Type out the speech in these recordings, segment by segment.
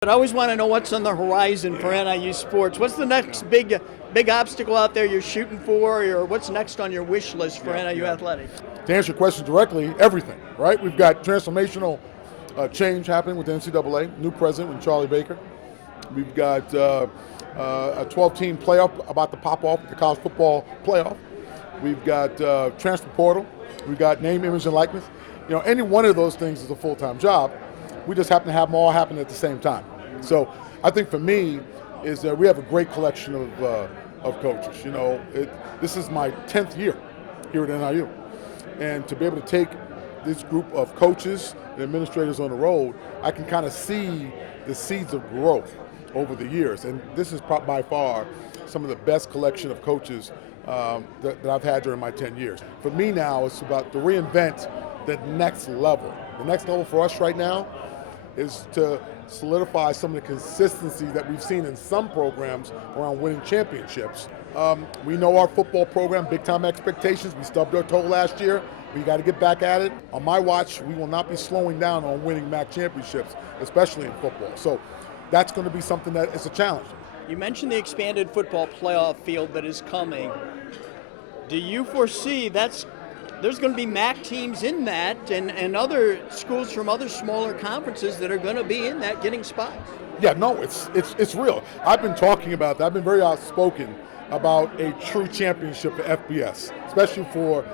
But I always want to know what's on the horizon for NIU sports. What's the next big obstacle out there you're shooting for, or what's next on your wish list for NIU athletics? To answer your question directly, everything, right? We've got transformational change happening with the NCAA, new president with Charlie Baker. We've got a 12-team playoff about to pop off with the college football playoff. We've got transfer portal. We've got name, image, and likeness. You know, any one of those things is a full-time job. We just happen to have them all happen at the same time. So I think for me is that we have a great collection of coaches. You know, this is my 10th year here at NIU. And to be able to take this group of coaches and administrators on the road, I can kind of see the seeds of growth over the years. And this is by far some of the best collection of coaches that I've had during my 10 years. For me now, it's about to reinvent the next level. The next level for us right now is to solidify some of the consistency that we've seen in some programs around winning championships. We know our football program, big time expectations. We stubbed our toe last year. We got to get back at it. On my watch, we will not be slowing down on winning MAC championships, especially in football. So that's going to be something that is a challenge. You mentioned the expanded football playoff field that is coming. Do you foresee there's going to be MAC teams in that and other schools from other smaller conferences that are going to be in that getting spots? Yeah, no, it's real. I've been talking about that. I've been very outspoken about a true championship for FBS, especially for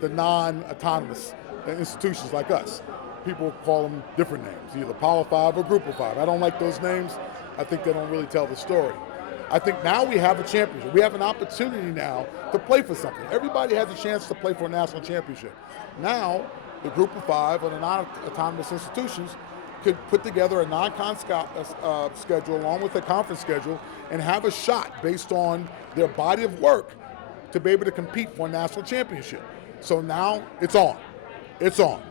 the non-autonomous institutions like us. People call them different names, either Power 5 or Group of 5. I don't like those names. I think they don't really tell the story. I think now we have a championship. We have an opportunity now to play for something. Everybody has a chance to play for a national championship. Now, the Group of 5 or the non-autonomous institutions could put together a non-con schedule along with a conference schedule and have a shot based on their body of work to be able to compete for a national championship. So now it's on. It's on.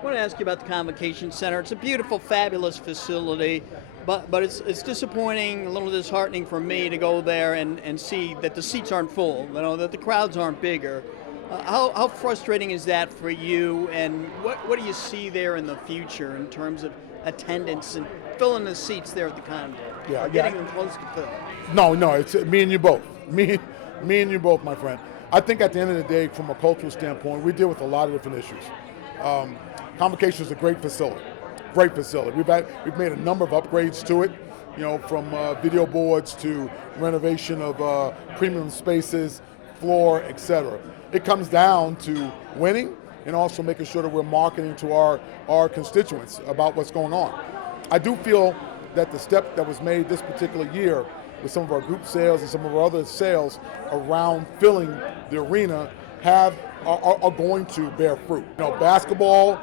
I want to ask you about the Convocation Center. It's a beautiful, fabulous facility, but it's disappointing, a little disheartening for me to go there and see that the seats aren't full, you know, that the crowds aren't bigger. How frustrating is that for you, and what do you see there in the future in terms of attendance and filling the seats there at the Con? Yeah, getting them close to fill. No, it's me and you both. Me and you both, my friend. I think at the end of the day, from a cultural standpoint, we deal with a lot of different issues. Convocation is a great facility. Great facility. We've made a number of upgrades to it, you know, from video boards to renovation of premium spaces, floor, etc. It comes down to winning and also making sure that we're marketing to our constituents about what's going on. I do feel that the step that was made this particular year with some of our group sales and some of our other sales around filling the arena are going to bear fruit. You know, basketball,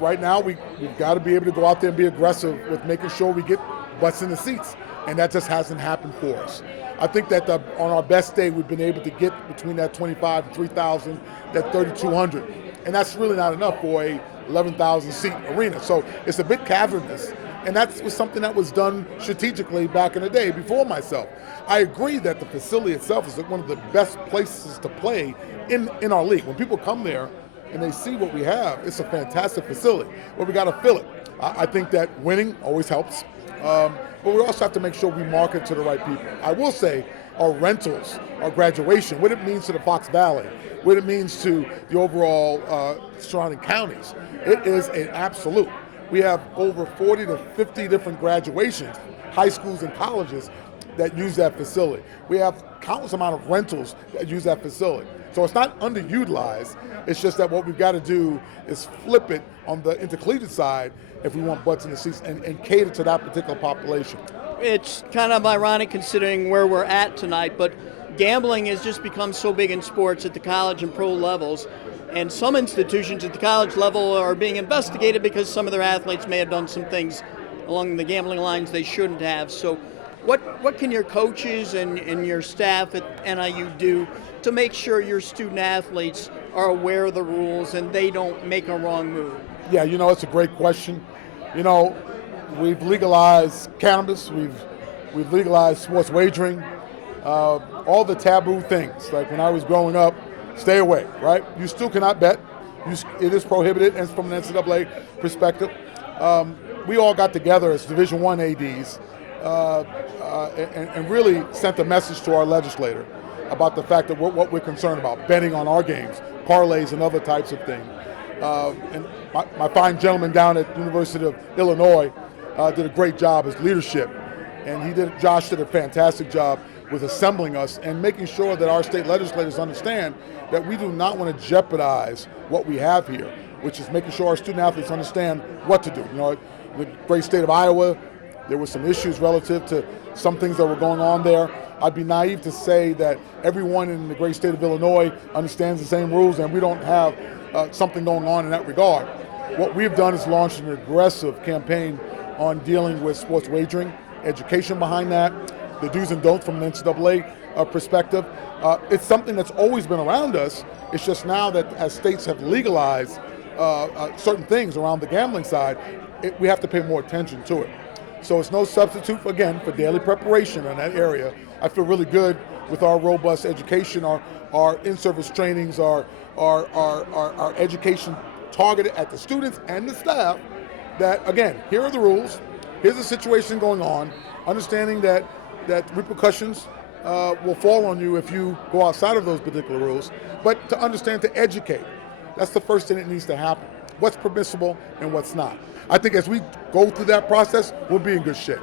right now we've got to be able to go out there and be aggressive with making sure we get butts in the seats, and that just hasn't happened for us. I think that on our best day we've been able to get between that 25 and 3,000, that 3,200, and that's really not enough for a 11,000 seat arena. So it's a bit cavernous, and that was something that was done strategically back in the day before myself. I agree that the facility itself is one of the best places to play in our league. When people come there and they see what we have, it's a fantastic facility, but we got to fill it. I think that winning always helps, but we also have to make sure we market to the right people. I will say our rentals, our graduation, what it means to the Fox Valley, what it means to the overall surrounding counties, it is an absolute. We have over 40 to 50 different graduations, high schools and colleges that use that facility. We have countless amount of rentals that use that facility. So it's not underutilized, it's just that what we've got to do is flip it on the intercollegiate side if we want butts in the seats and cater to that particular population. It's kind of ironic considering where we're at tonight, but gambling has just become so big in sports at the college and pro levels, and some institutions at the college level are being investigated because some of their athletes may have done some things along the gambling lines they shouldn't have. So what can your coaches and your staff at NIU do to make sure your student athletes are aware of the rules and they don't make a wrong move? Yeah, you know, it's a great question. You know, we've legalized cannabis, we've legalized sports wagering, all the taboo things. Like when I was growing up, stay away, right? You still cannot bet. It is prohibited, and from an NCAA perspective. we all got together as Division I ADs and really sent a message to our legislator about the fact that what we're concerned about, betting on our games, parlays and other types of things. And my fine gentleman down at the University of Illinois did a great job as leadership. And Josh did a fantastic job with assembling us and making sure that our state legislators understand that we do not want to jeopardize what we have here, which is making sure our student athletes understand what to do. You know, the great state of Iowa, there were some issues relative to some things that were going on there. I'd be naive to say that everyone in the great state of Illinois understands the same rules and we don't have something going on in that regard. What we've done is launched an aggressive campaign on dealing with sports wagering, education behind that, the do's and don'ts from an NCAA perspective. It's something that's always been around us. It's just now that as states have legalized certain things around the gambling side, we have to pay more attention to it. So it's no substitute, again, for daily preparation in that area. I feel really good with our robust education, our in-service trainings, our education targeted at the students and the staff that, again, here are the rules, here's the situation going on, understanding that repercussions will fall on you if you go outside of those particular rules, but to understand, to educate. That's the first thing that needs to happen. What's permissible and what's not. I think as we go through that process, we'll be in good shape.